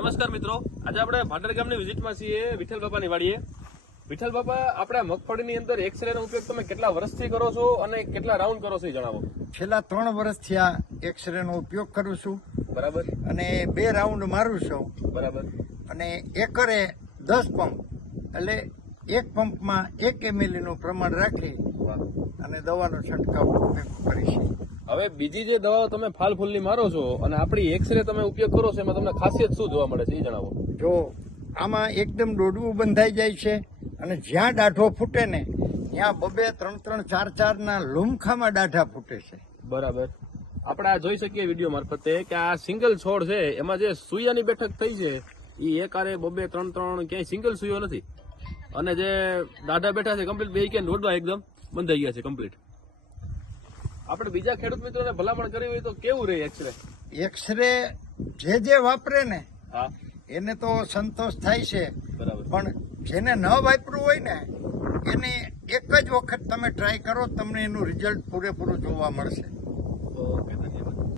નમસ્કાર મિત્રો. આજે આપણે ભાટર ગામની વિઝિટમાં છીએ વિઠ્ઠલ બાપાની વાડીએ વિઠ્ઠલ બાપા આપણે મગફળીની અંદર એક્સરે નો ઉપયોગ તમે કેટલા વર્ષથી કરો છો અને કેટલા રાઉન્ડ કરો છો એ જણાવો. છેલ્લા ત્રણ વર્ષથી આ એક્સરે નો ઉપયોગ કરું છું. બરાબર. અને બે રાઉન્ડ મારું છું. બરાબર. અને એકરે દસ પંપ એટલે એક પંપમાં એક એમએલઈ નું પ્રમાણ રાખી અને દવાનો છંટકાવ કરીશ. હવે બીજી જે દવાઓ તમે ફાલ ફૂલની મારો છો અને આપણી એક્સરે તમે ઉપયોગ કરો છો એમાં તમને ખાસિયત શું જોવા મળે છે એ જણાવો. જો આમાં એકદમ દોડવું બંધાઈ જાય છે અને જ્યાં દાઢો ફૂટે ને ત્યાં બબે ત્રણ ત્રણ ચાર ચાર ના લુમખામાં દાઢા ફૂટે છે. બરાબર. આપણે આ જોઈ શકીએ વીડિયો મારફતે કે આ સિંગલ છોડ છે એમાં જે સુયાની બેઠક થઈ છે એ એકારે બબે ત્રણ ત્રણ ક્યાંય સિંગલ સુયો નથી. અને જે દાઢા બેઠા છે કમ્પ્લીટ બે કે દોડવા એકદમ બંધાઈ ગયા છે કમ્પ્લીટ આપણે બીજા ખેડૂત મિત્રોને ભલામણ કરવી હોય તો કેવું રહે એક્સરે એક્સરે જે જે વાપરે ને હા. એને તો સંતોષ થાય છે. બરાબર. પણ જેને ન વાપરવું હોય ને એને એક જ વખત તમે ટ્રાય કરો તમને એનું રિઝલ્ટ પૂરેપૂરું જોવા મળશે.